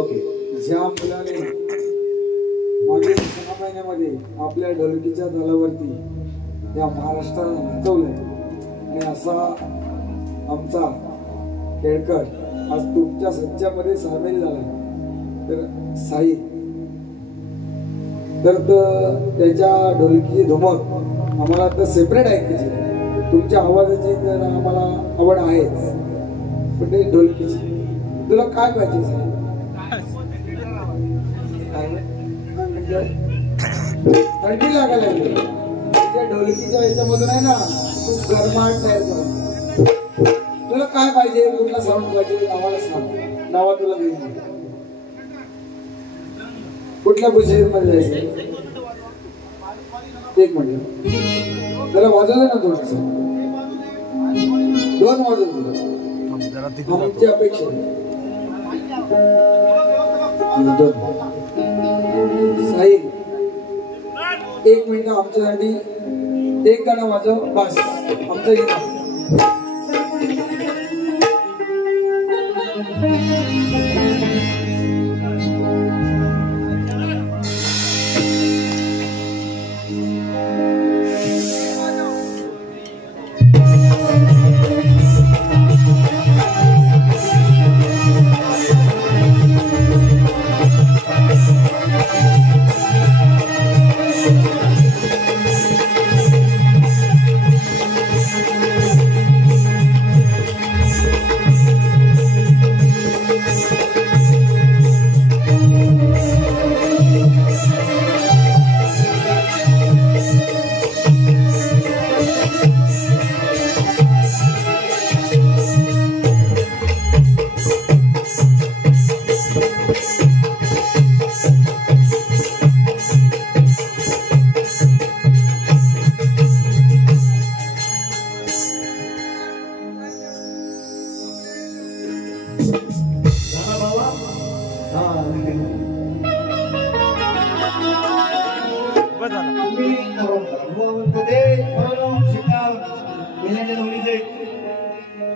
Okay, ज्या मुलाने मागील 6 महिन्यामध्ये आपल्या ढोलकीच्या दलावरती या महाराष्ट्राला नाचवलंय आणि असा आमचा केळकर आज तुमच्या संचामध्ये सामील झालाय, तर साई तर त्याच्या ढोलकीची धुमक आम्हाला तर सेपरेट ऐकायची, तुमच्या आवाजाची तर आम्हाला आवड आहेच, पण ते ढोलकीची तुला काय पाहिजे? थंडी लागायला लागली त्या ढोलकीच्या याच्यामधून आहे ना, तू गरमाट तयार कर. तुला काय पाहिजे, कुठला साऊंड पाहिजे आम्हाला सांग, नावा तुला देईन. कुठल्या पोझिशन मध्ये जायचं? एक मिनिट त्याला वाजवलं ना थोडस, 2 वाजवलं आमची अपेक्षा. साई 1 मिनिट आमच्यासाठी एक गाणं वाजव बस, आमचं गीत.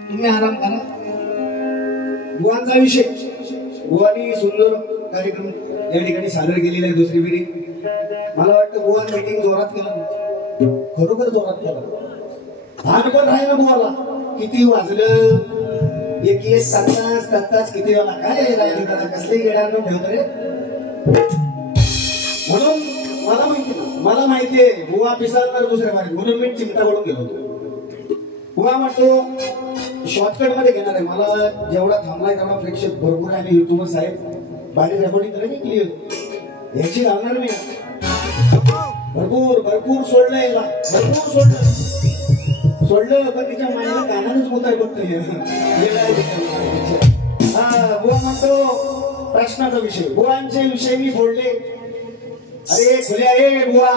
तुम्ही आराम करा. बुवांचा विषय, बुवानी सुंदर कार्यक्रम या ठिकाणी सादर केलेला आहे. दुसरी पिढी मला वाटतं बुवान मीटिंग जोरात केला, खरोखर जोरात केला. भान पण राहिलं बुवाला, किती वाजलं, एक तास किती वेळा काय राहिले त्याला, कसले येणार ठेवतो रे. म्हणून मला माहितीये बुवा पिसाळणार दुसऱ्या मार्ग, म्हणून मी चिमटा पडून गेलो होतो. बुवा म्हणतो शॉर्टकट मध्ये घेणार आहे, मला जेवढा थांबलाय तेवढा प्रेक्षक भरपूर आहे. आणि युट्यूबर साहेब बाहेर रेकॉर्डिंग करायची क्लिअर याची घालणार मी. भरपूर सोडलंय, भरपूर सोडलं पण तिच्या मायला कानानच मुद्दा बघतोय. बुवा म्हणतो प्रश्नाचा विषय, बुवांचे विषय मी बोलले. अरे खुल्या रे बुवा,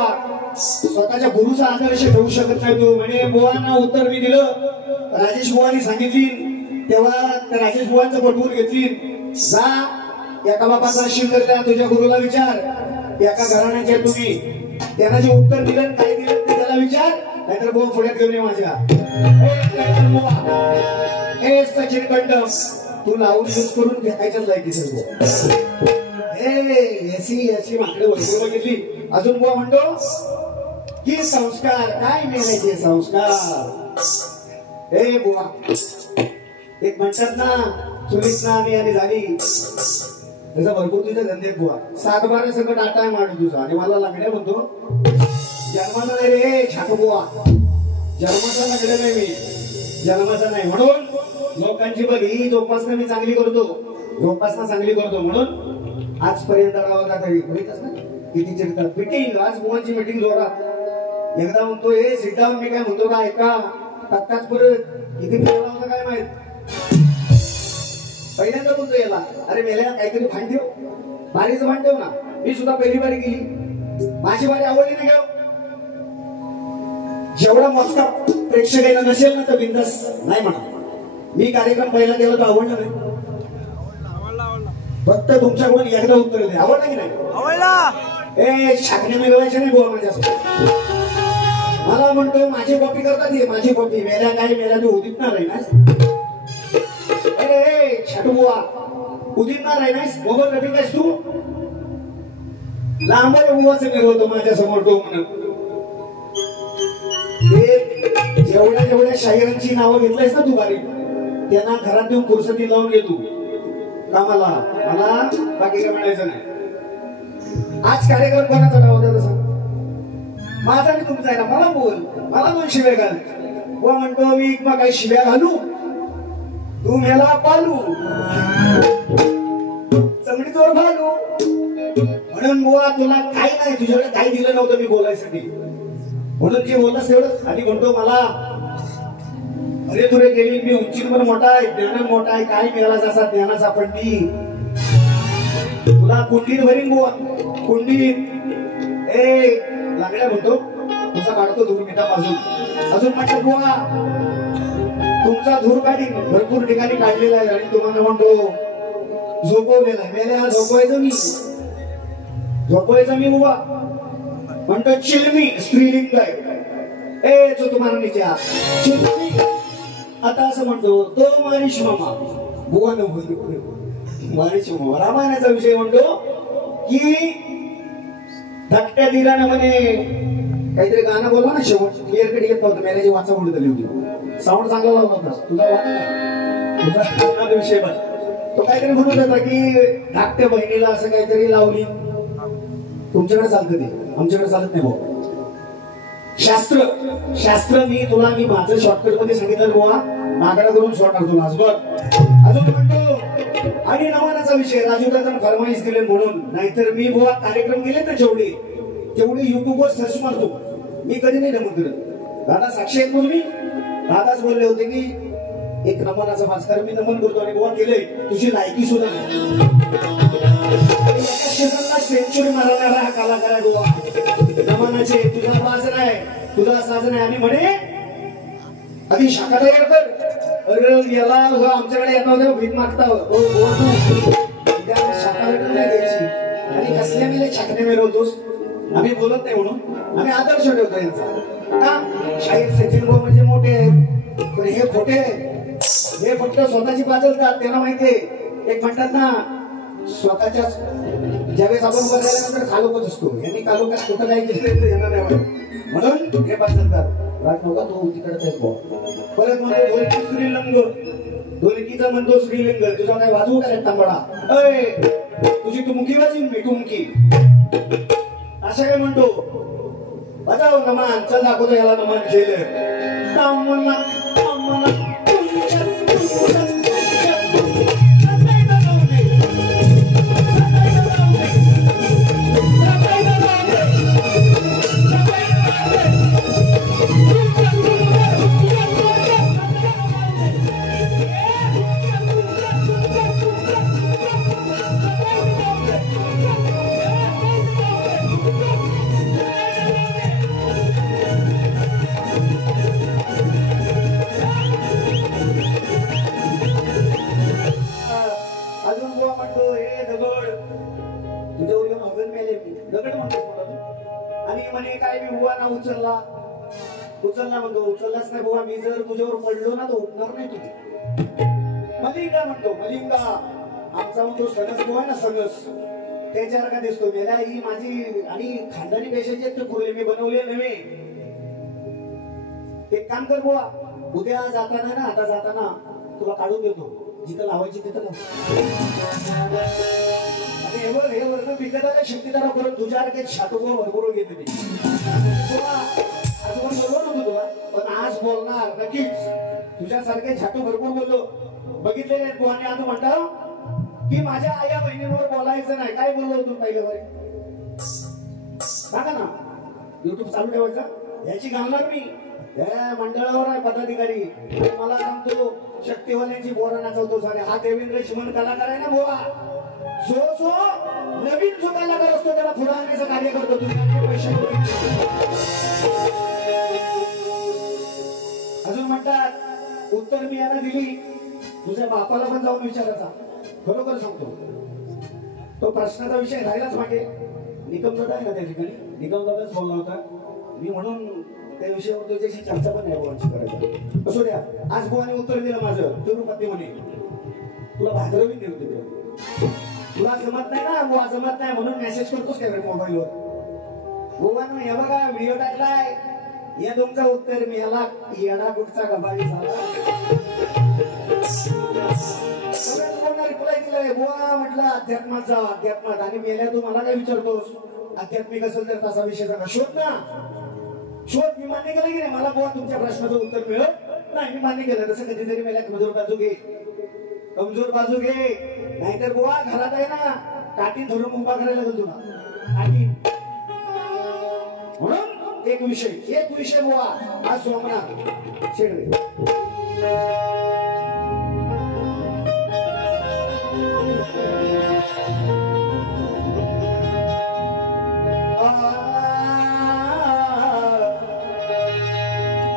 स्वतःच्या गुरुचा आदर्श ठेवू शकत नाही तू. म्हणे बुवांना उत्तर मी दिलं, राजेश बुवानी सांगितली, तेव्हा त्या राजेश बुवांचं पटवून घेतली. जा एका बापाचा अशील तर त्या तुझ्या गुरुला विचार, एका घराण्याचे तुम्ही, त्यांना जे उत्तर दिलं काय दिलं ते त्याला विचार, नाहीतर बुवा पुढ्यात घेऊन ये माझ्या. हे सचिन कंडम तू लावून यूज करून फेकायच्याच लायकी सर्व. याची माकडे वस्तू बघितली. अजून बुवा म्हणतो की संस्कार काय मिळायचे संस्कार. हे बुवा एक म्हणतात ना चुलीत ना आणि झाली त्याचा भरपूर तुझ्या धंद्यात बुवा. 7-12 सगळं डाटा आहे मांडू तुझा आणि मला लागण्या म्हणतो जन्माचा नाही रे छाक बुवा, जन्माचा लागले नाही मी, जन्माचा नाही. म्हणून लोकांची बघ ही जोपासना मी चांगली करतो, जोपासना चांगली करतो म्हणून आजपर्यंत किती चिरतात. मीटिंग आज बुवांची मीटिंग जोरात. एकदा म्हणतो हे सिट डाऊन, मी काय म्हणतो का ऐका तात्काच परत किती बोलला होता काय माहित. पहिल्यांदा बोलतो याला अरे मेल्या काहीतरी भांड ठेव, बारीचं भांड ठेव ना. मी सुद्धा पहिली बारी गेली, माझी बारी आवडली नाही घेऊ. जेवढा मोजका प्रेक्षकांना नसेल ना तर बिंदास नाही म्हणा. मी कार्यक्रम पहिला केला तर आवडला नाही, फक्त तुमच्याकडून एकदा उत्तर नाही आवडला की नाही आवडला. ए शाखने मिळवायचे नाही बुवा माझ्यासोबत. मला म्हणतो माझी कॉपी करतात हे, माझी कॉपी मेल्या काय मेल्या तू उदितणार आहे ना. अरे छाटू बुवा उदितणार आहे ना मोबाईल रफिक आहेस तू. लांबरे बुवाचं मिळवतो माझ्या समोर तो म्हणून. जेवढ्या जेवढ्या शाहिरांची नावं घेतलंयस ना तू बारी त्यांना घरात येऊन फुरसती लावून घे तू कामाला. मला बाकी काय म्हणायचं नाही. आज कार्यक्रम कोणाचा नाव होता तसा माझा मी तुमचा आहे ना. मला बोल, मला 2 शिव्या घाल. व म्हणतो मी मग काही शिव्या घालू तू मेला पालू चमडीतोर भालू. म्हणून बुवा तुला काही नाही, तुझ्याकडे काही दिलं नव्हतं मी बोलायसाठी, म्हणून जे बोललास तेवढं. आणि म्हणतो मला अरे तुरे गेली मी उंचीत पण मोठा आहे, ज्ञानात मोठा आहे, काय मिळाला जसा ज्ञानाचा पंडी तुला कुंडीत भरीन बुवा कुंडीत. ए लागल्या म्हणतो तुझा काढतो धूर मिठा बाजून. अजून म्हणतात बुवा तुमचा धूर काढी भरपूर ठिकाणी काढलेला आहे आणि तुम्हाला म्हणतो झोपवलेला आहे. मेल्या झोपवायचं मी, झोपवायचं मी बुवा. म्हणतो चिलमी स्त्रीलिंग आहे. ए जो तुम्हाला निच्या चिलमी आता असं म्हणतो तो मारिश मामा बुवा न मारिश मामा. रामायणाचा विषय म्हणतो की धाकट्या दिरानं म्हणे काहीतरी गाणं बोलवा ना शेवट क्लिअर कट घेत नव्हतं. मेल्याची वाचा उडत आली होती. साऊंड चांगला लावला होता तुझा वाच नाही, तुझा विषय बस. तो काहीतरी म्हणत होता की धाकट्या बहिणीला असं काहीतरी लावली. तुमच्याकडे चालतं ते, आमच्याकडे चालत नाही भाऊ. शास्त्र शास्त्र मी तुला मी माझं शॉर्टकट मध्ये सांगितलं बुवा नागडा करून सोडणार तुला आज बघ. अजून म्हणतो आणि नमनाचा विषय राजूदादांना फरमाईश दिले म्हणून. नाहीतर मी बुवा कार्यक्रम केले ना जेवढे तेवढे युट्यूबवर सर्च मारतो. मी कधी नाही नमन करत. दादा साक्षी आहेत म्हणून मी दादाच बोलले होते की एक नमनाचा भास्कर मी नमन करतो आणि बुवा केले. तुझी लायकी सुद्धा नाही. सेंचुरी मारणारा हा कलाकार आहे बुवा नमनाचे. तुझा वाज नाही, तुझा साज नाही. आणि म्हणे आधी शाखा तयार कर. अरे याला आमच्याकडे येता भीत मागता शाखा द्यायची आणि कसल्या मेले छाकणे मिळवतोस. आम्ही बोलत नाही म्हणून आम्ही आदर्श ठेवतो यांचा. का शाहीर सचिन भाऊ म्हणजे मोठे आहेत पण हे खोटे, हे फक्त स्वतःची पाजलतात. त्यांना माहितीये एक म्हणतात ना स्वतःच्या ज्यावेळेस आपण उभं राहिल्यानंतर खालोकच असतो. यांनी कालोखात कुठं काय केलं यांना नाही माहिती म्हणून हे पाजलतात. रात नव्हता तो तिकडच आहे भाऊ. परत म्हणतो ढोलकी श्रीलिंग, ढोलकीचा म्हणतो श्रीलिंग. तुझा काय वाजवू काय तांबडा. अय तुझी टुमकी वाजवीन मी टुमकी असं काय म्हणतो. बजाव नमान चल दाखवतो याला नमान केलं. ना उचलला म्हणतो, उचललाच नाही बुवा, मी जर तुझ्यावर पडलो ना तर उठणार नाही तू. मलिंगा म्हणतो, मलिंगा आमचा म्हणतो सणस बुवा आहे ना, सणस त्याच्यावर का दिसतो मेला, ही माझी आणि खानदानी पेशाचे आहेत ते पुरले, मी बनवले नव्हे. एक काम कर बुवा, उद्या जाताना ना, आता जाताना तुला काढून देतो, जिथं लावायची तिथं लाव. आणि हे वर्ग विकताच्या शक्तीदारा परत तुझ्यासारखे छाटोबा भरपूर घेते मी तुला आजवर बोललो नव्हतो तुला, पण आज बोलणार नक्कीच. तुझ्यासारखे छाटू भरपूर बोललो, बघितलेले आहेत बुवाने. आज म्हणतो की माझ्या आया बहिणींवर बोलायचं नाही. काय बोललो तू पहिल्या बरे सांगा ना, युट्यूब चालू ठेवायचं, याची घालणार मी या मंडळावर आहे पदाधिकारी. मला सांगतो शक्तिवाल्यांची बोरा नाचवतो सारे. हा देवेंद्र शिमन कलाकार आहे ना बुवा, जो नवीन जो कलाकार असतो त्याला पुढे आणण्याचं कार्य करतो. तुम्ही पैसे अजून म्हणतात उत्तर मी यांना दिली, तुझ्या बापाला पण जाऊन विचारायचा. खरोखर सांगतो तो प्रश्नाचा विषय राहिलाच मागे. निकमदादा आहे ना त्या ठिकाणी, निकमदादाच बोलला होता मी, म्हणून त्या विषयावर तुझ्याशी चर्चा पण नाही बुवांची करायचं. असू द्या, आज बुवाने उत्तर दिलं माझं. तिरुपती म्हणे तुला भाद्रवी देऊ तिथे, तुला जमत नाही ना बुवा, जमत नाही म्हणून मेसेज करतोस काय मोबाईलवर. बुवानं हे बघा व्हिडिओ टाकलाय, या तुमचं उत्तर मी याला येडा कुठचा गबाळी झाला. रिप्लाय दिलाय बुवा, म्हटलं अध्यात्मात जा, अध्यात्मात. आणि मेल्या तू मला काय विचारतोस, आध्यात्मिक असेल तर तसा विषय सांगा. शोध ना, शोध. मी मान्य केलं की नाही, मला बुवा तुमच्या प्रश्नाचं उत्तर मिळत नाही, मी मान्य केलं. तसं कधीतरी मेल्या कमजोर बाजू घे, कमजोर बाजू घे, नाहीतर बुवा घरात आहे ना काठी धरून उभा करायला लागेल तुला, काठी. म्हणून एक विषय बुवा आज सोमनाथ शेडवे.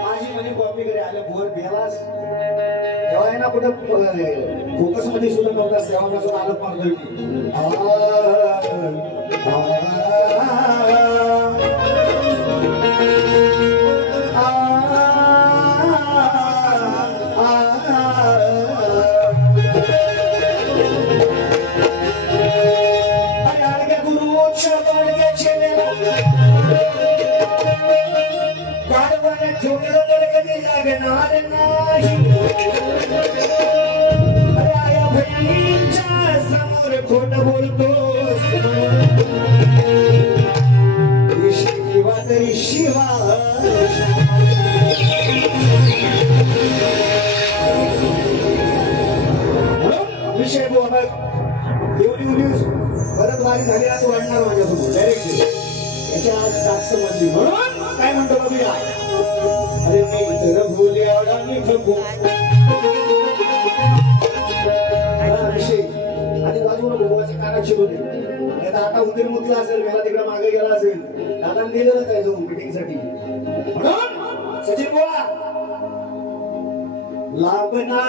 माझी म्हणे कॉपी घरी आल्या भोर बेलास तेव्हा आहे ना कुठं फोकस मध्ये सुद्धा नव्हता, तेव्हापासून आलं मारतोय समोर खोट बोलतो शिवा तरी शिवा. विषय बोल एवढी परत वारी झाली आज वाढणार माझ्यासमोर डायरेक्ट. याच्या आज जास्त मधली म्हणून काय म्हणतो बघूया. अरे मी तर भोले आवडा मी फुगू विषय आणि बाजूला भोगाच्या कानात शिकवते. नाही तर आता उंदीर मुतला असेल, मला तिकडे मागे गेला असेल, दादाने दिलेलं काय जाऊन मीटिंग साठी. म्हणून सचिन बोला लांबना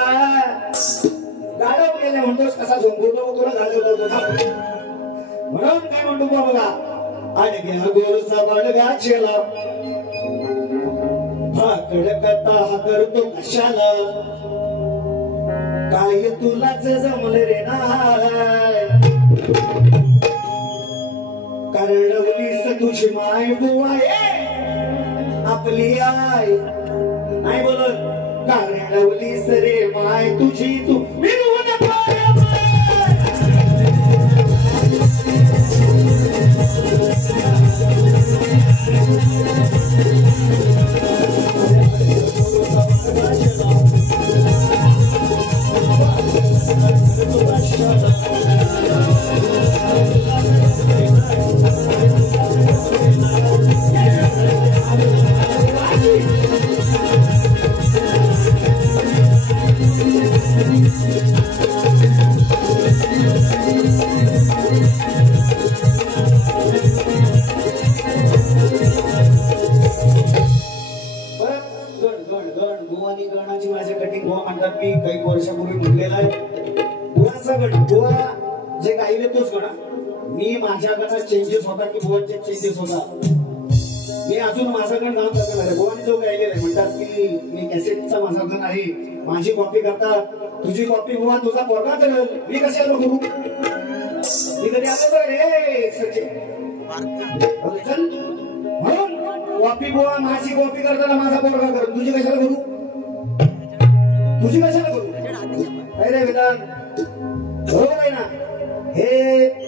गाडव गेले म्हणतोस कसा झोंबतो तुला गाडव. म्हणून काय म्हणतो बघा, अडग्या गोरचा बडगा चेला भाकड करता हा करतो कशाला, काय तुलाच जमल रे नाय, करडवलीस तुझी माय बुवा आपली आय. नाही बोलत करडवलीस रे माय तुझी तू मिळवून काही वर्षापूर्वी म्हणलेला आहे. बुवांचा गण बुवा जे गायले तोच गणा. मी माझ्या गणात चेंजेस होता की बुवांचे चेंजेस होता. मी अजून माझाकडे जाऊन करणार आहे. गोवानी जो गायलेला आहे म्हणतात की मी कॅसेटचा माझाकडे आहे, माझी कॉपी करतात, तुझी कॉपी गोवा तुझा पोरगा करेल, मी कशाला करू? मी कधी आलो रे सचिन चल म्हणून कॉपी गोवा माझी कॉपी करताना माझा पोरगा करेल, तुझी कशाला करू? तुझी कशाला करू? काय रे विधान बरोबर आहे ना? हे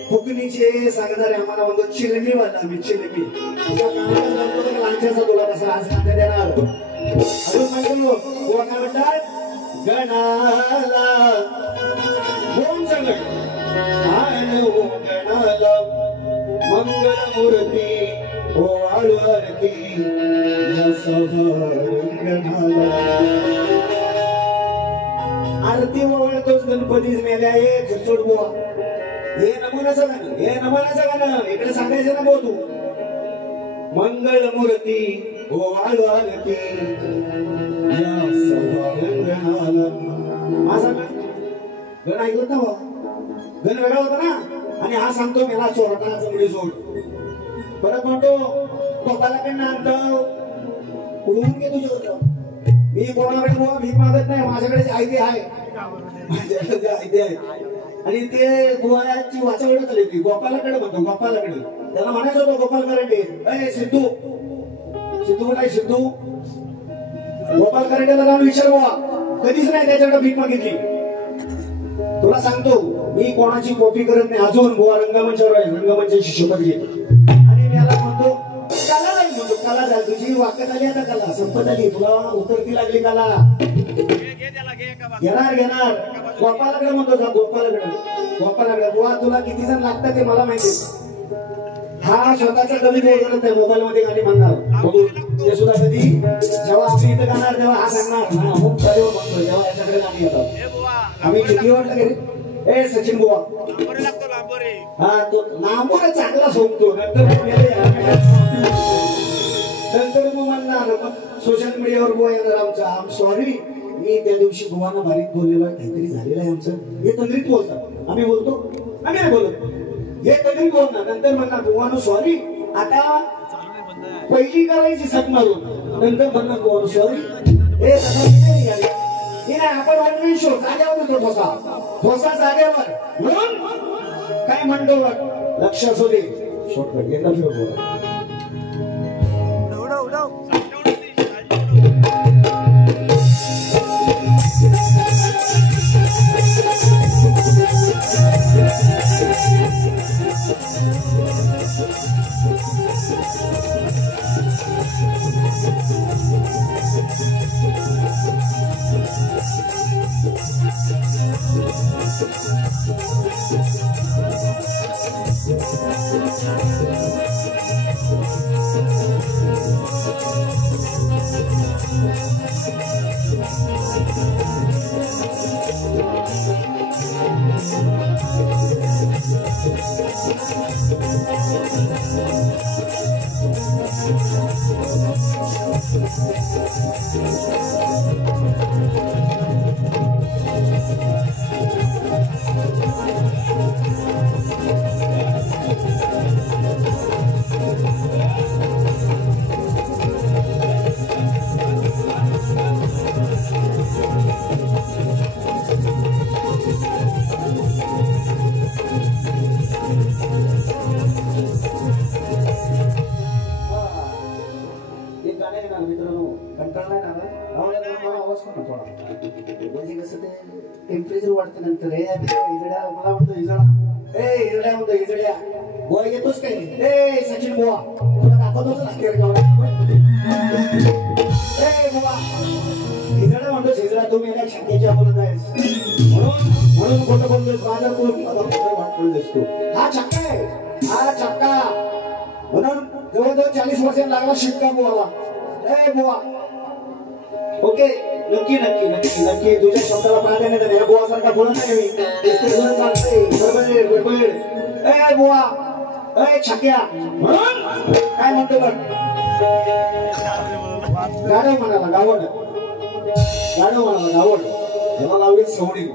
फुकणीचे सांगणारे आम्हाला म्हणतो चिलमी वाला आम्ही चिलमी लांच्याचा तुला कसा आज खाते देणार अजून म्हणतो गोवा काय म्हणतात गणाला कोण संगत गणाला मंगलमूर्ती ओ आळू आरती गणाला आरती ओवाळतोच गणपतीच मेल्या हे झुरचोड बुवा. हे नमुनाचं गाणं, हे नमुनाचं गाणं इकडे सांगायचं ना भाऊ तू. मंगल मूर्ती ओ आळू आरती या सभारंगणाला. माझा गण ऐकलं ना भाऊ, गण वेगळा होता ना. आणि हा सांगतो मला चोरटा चमडी सोड, परत म्हणतो गोपालाकडनं आणतो उडवून घे तुझ्या. मी कोणाकडे बुवा भीक मागत नाही, माझ्याकडे आहे ते आहे, माझ्याकडे आहे ते आहे. आणि ते बुवाची वाचावडत आली ती गोपालाकडे म्हणतो, गोपालाकडे त्याला म्हणायचं होतं गोपाल करंडे ए सिद्धू, सिद्धू कुठे सिद्धू? गोपाल करंडेला जाऊन विचार बुवा, कधीच नाही त्याच्याकडे भीक मागितली. तुला सांगतो मी कोणाची कॉपी करत नाही अजून. बुवा रंगमंचावर आहे, रंगमंचाची शपथ घे. आणि मी याला म्हणतो कला जाईल, म्हणतो कला जाईल तुझी वाकत आली, आता कला संपत आली, तुला उतरती लागली कला. घेणार घेणार गोपालाकडे म्हणतो जा गोपालाकडे, गोपालाकडे बुवा तुला किती जण लागतात ते मला माहिती. हा स्वतःचा कवी बोलत नाही, मोबाईल मध्ये गाणी म्हणणार ते सुद्धा कधी जेव्हा आम्ही इथं गाणार तेव्हा हा सांगणार हा अमुक कवी म्हणतो, जेव्हा याच्याकडे गाणी येतात आम्ही किती वाटलं गेले ए सचिन बुवा हा तो नांबोर चांगला सोडतो. नंतर मग म्हणणार सोशल मीडियावर बुवा येणार आमचा आम सॉरी मी त्या दिवशी बुवांना बारीक बोललेलं काहीतरी झालेलं आहे आमचं. हे तंद्रीत बोलतात, आम्ही बोलतो आम्ही नाही बोलत, हे तंद्रीत बोलणार. नंतर म्हणणार बुवानो सॉरी, आता पहिली करायची सक मारून नंतर म्हणणार बुवानो सॉरी. हे नाही आपण ऑनलाईन शो जागेवर होतो, ठोसा जागेवर म्हणून काय म्हणतो लक्ष असू दे. शॉर्टकट एकदा बोला टेम्परेचर वाढतं नंतर इजड्या मला म्हणतो इजडा ए इजड्या म्हणतो इजड्या गोवा येतोच काय ए सचिन गोवा तुला दाखवतोच ना ए गोवा इजडा म्हणतो इजडा तुम्ही एका शक्तीच्या बोलत आहेस म्हणून खोटं बोलतोस माझा कोण माझा खोटं वाट बोलतोस तू. हा चक्का आहे, हा चक्का म्हणून जवळजवळ 40 वर्षांनी लागला शिक्का गोवाला. ए गोवा ओके नक्की नक्की नक्की नक्की तुझ्या शब्दाला प्राधान्य देणे. या बुवासारखा बोलत नाही मी, ए बुवा ए छक्या म्हणून काय म्हणतो बघ गाडव म्हणाला गावड गाडव म्हणाला गावड याला लावली सवडी.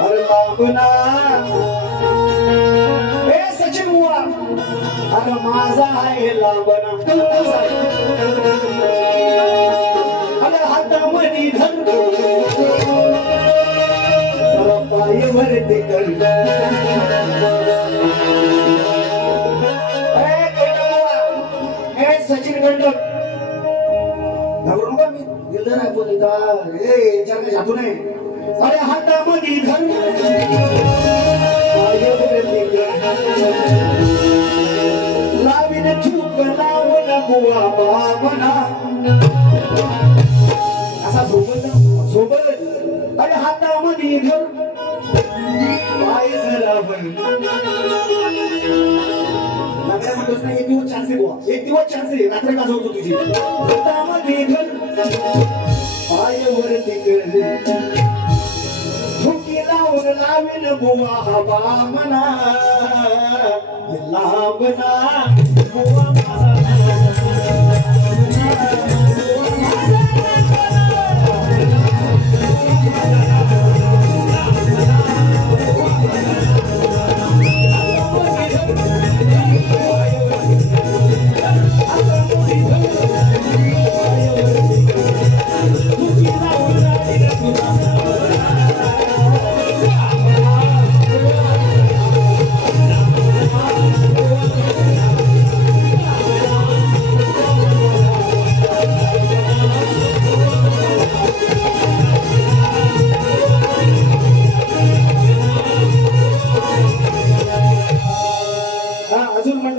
अरे लांबना अरे माझा आहे लांबना अरे हातामध्ये धर जरा पायवर ते कर सचिन गंडक घाबरू नका मी दिलदार आहे पण इथं याच्यावर काही जादू नाही अरे हातामध्ये धर लावीन चूक लावून बुवा बामना असा सोबत सोबत अरे हातामध्ये धर पाय जरा पण म्हणतोस ना एक दिवस चान्स दे बुवा एक दिवस चान्स दे रात्र गाजवतो तुझी हातामध्ये धर पाय वरती कर झुकी लावून लावीन बुवा हवा म्हणा लांबना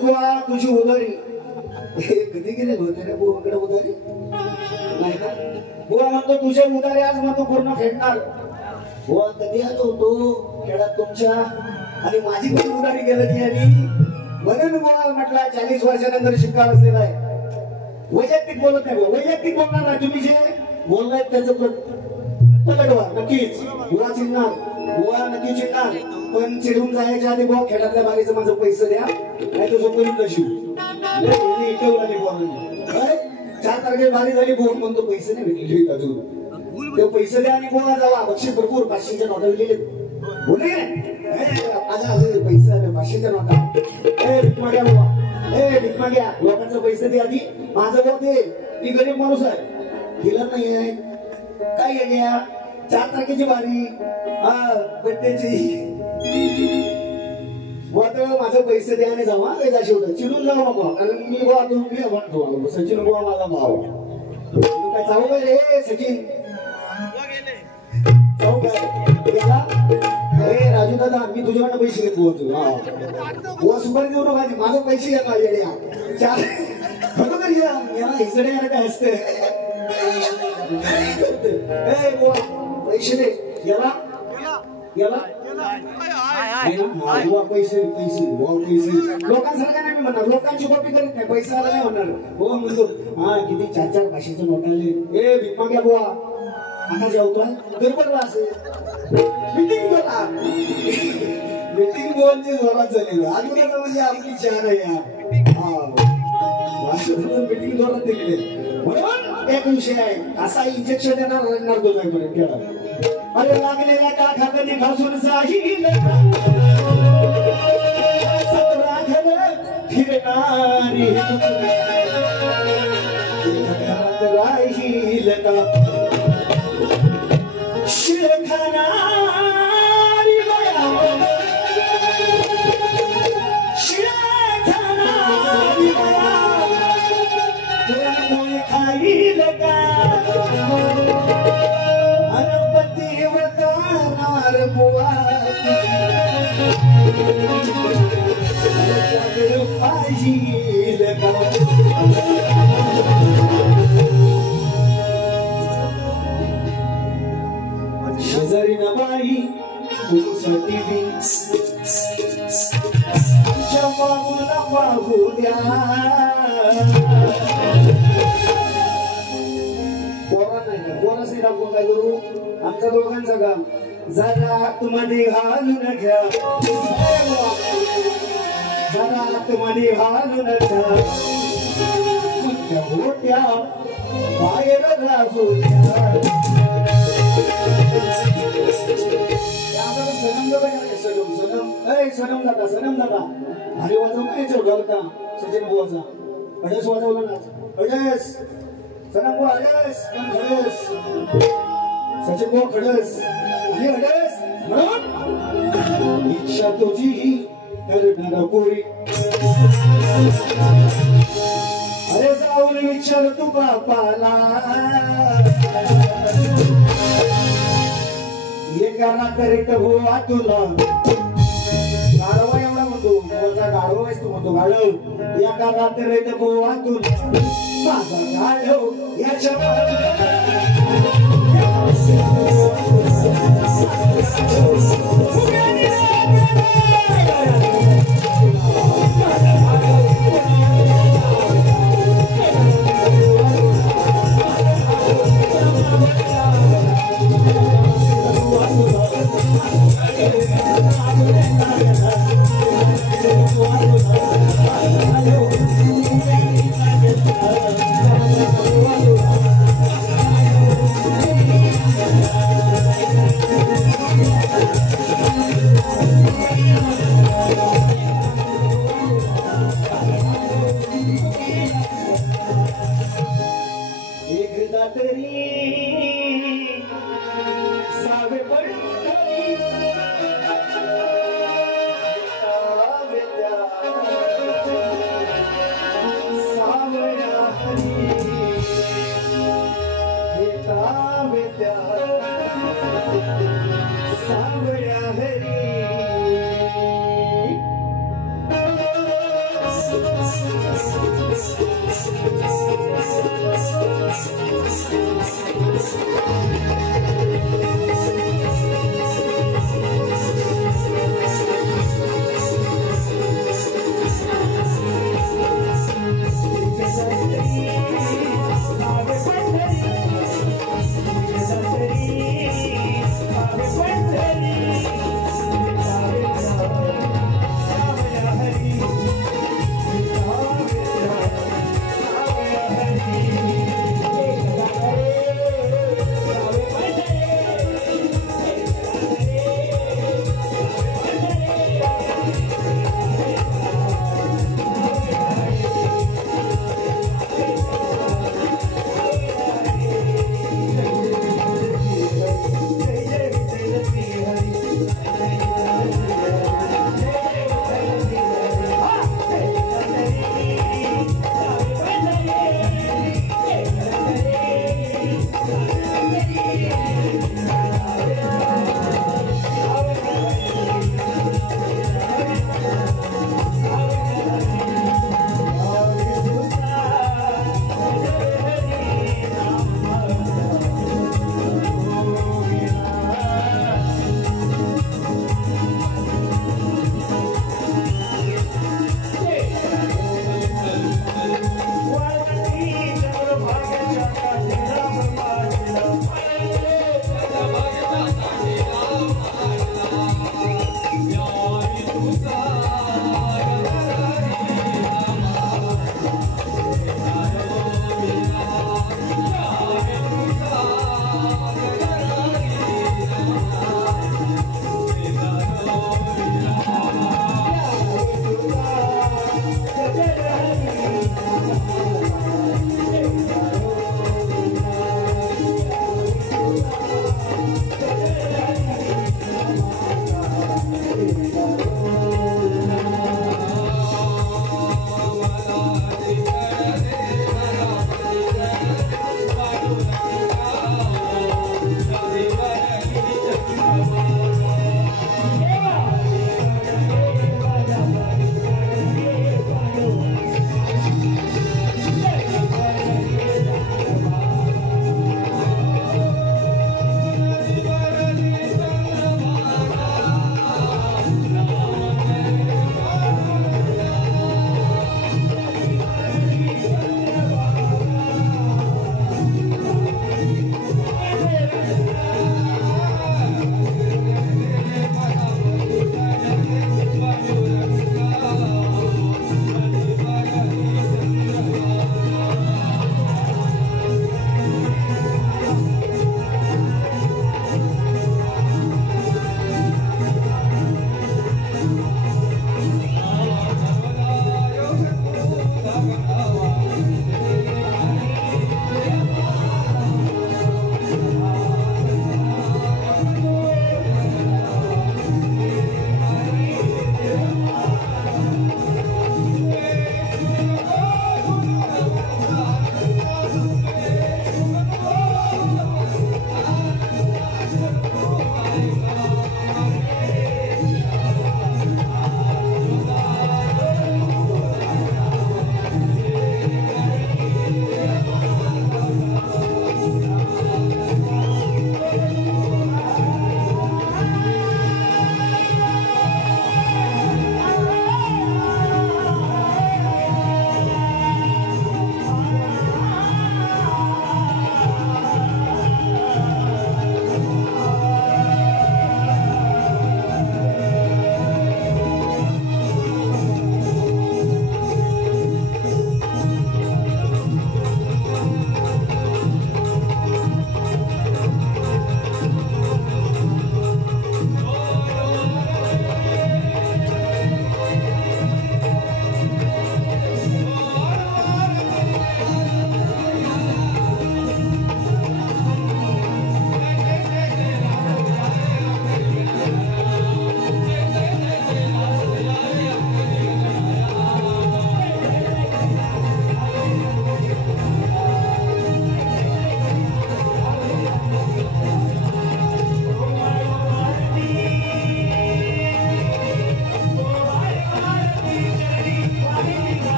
बुवा तुझी उदारी कधी गेले होते रे बुवाकडे उदारी नाही का बुवा म्हणतो तुझे उदारी आज म्हणतो पूर्ण फेडणार बुवा कधी आलो होतो खेळात तुमच्या आणि माझी पण उदारी गेली ती आणि म्हणून बुवा म्हटला 40 वर्षानंतर शिक्का बसलेला आहे वैयक्तिक बोलत नाही वैयक्तिक बोलणार नाही तुम्ही जे बोललाय त्याचं पलटवा नक्कीच बुवा चिडणार बुवा नक्की चिडणार पण चिडून जायच्या आधी बुवा खेळातल्या बारीचं माझं पैसे द्या नाही तो झोपून नशीव काय 4 तारखेला बारी झाली बुवा म्हणतो पैसे नाही भेटले अजून ते पैसे द्या आणि बुवा जावा बक्षीस भरपूर 500च्या नोटा दिलेले बोले माझ्या पैसे आले 500च्या नोटा भिकमाग्या बुवा भिकमाग्या लोकांचे पैसे दे आधी माझं बुवा दे मी गरीब माणूस आहे दिलं नाही काय गेल्या 4 तारखेची बारी बड्डेची माझं पैसे द्या आणि जावा शेवट चिडून जाऊ नको कारण मी बुवा मी म्हणतो सचिन बुवा माझा भाव तू काय जाऊ काय रे सचिन जाऊ काय गेला अरे राजू दादा मी तुझ्याकडे पैसे घेत बुवा सुपारी देऊ नका माझं पैसे घ्या येड्या 4 बरोबर याला हिसडे काय असते पैसे दे याला याला पैसे पैसे लोकांसारखा नाही मी म्हणणार लोकांची कॉपी करीत नाही पैसा आला नाही म्हणणार बुवा म्हणतो हा किती 4 भाषेचे नोट आले भिकमाग्या बुवा आता जेवतोय गडबडला असेल मीटिंग बोला मीटिंग बुवांची जोरात झालेली अजून म्हणजे आपली छान आहे यार मीटिंग जोरात दिली म्हणून एक विषय आहे असा इंजेक्शन देणार तो जाईपर्यंत खेळा अरे लागलेला का खाकरी घासून जाईल 17 घर फिरणारी राहील का शिळ खाणारी बया शिळ खाणारी बया कोण खाईल का अनपती वतानार बुवा पाहिल का शेजारी न बाई तुझसाठी जमामुला पाहू द्या पोराशी दाखवून काय करू आमच्या दोघांचं काम जरा आतमध्ये घालून घ्या जरा आतमध्ये घालून घ्या तुझ्या होत्या बाहेर राहू द्या सनम दादा सनम सनम ए सनम दादा अरे वाजव काय ढोल का सचिन बुवाचा अडस वाजवला ना अडस सनम बुवा अडस खडस सचिन बुवा खडस आणि अडस म्हणून इच्छा तुझी करणार कोरी अरे जाऊन विचार तू बापाला एका रात्रीत बुवा तुला गाढवा एवढा म्हणतो बुवाचा गाढवा आहेस तू म्हणतो गाढव एका रात्रीत बुवा तुला माझा गाढव याच्या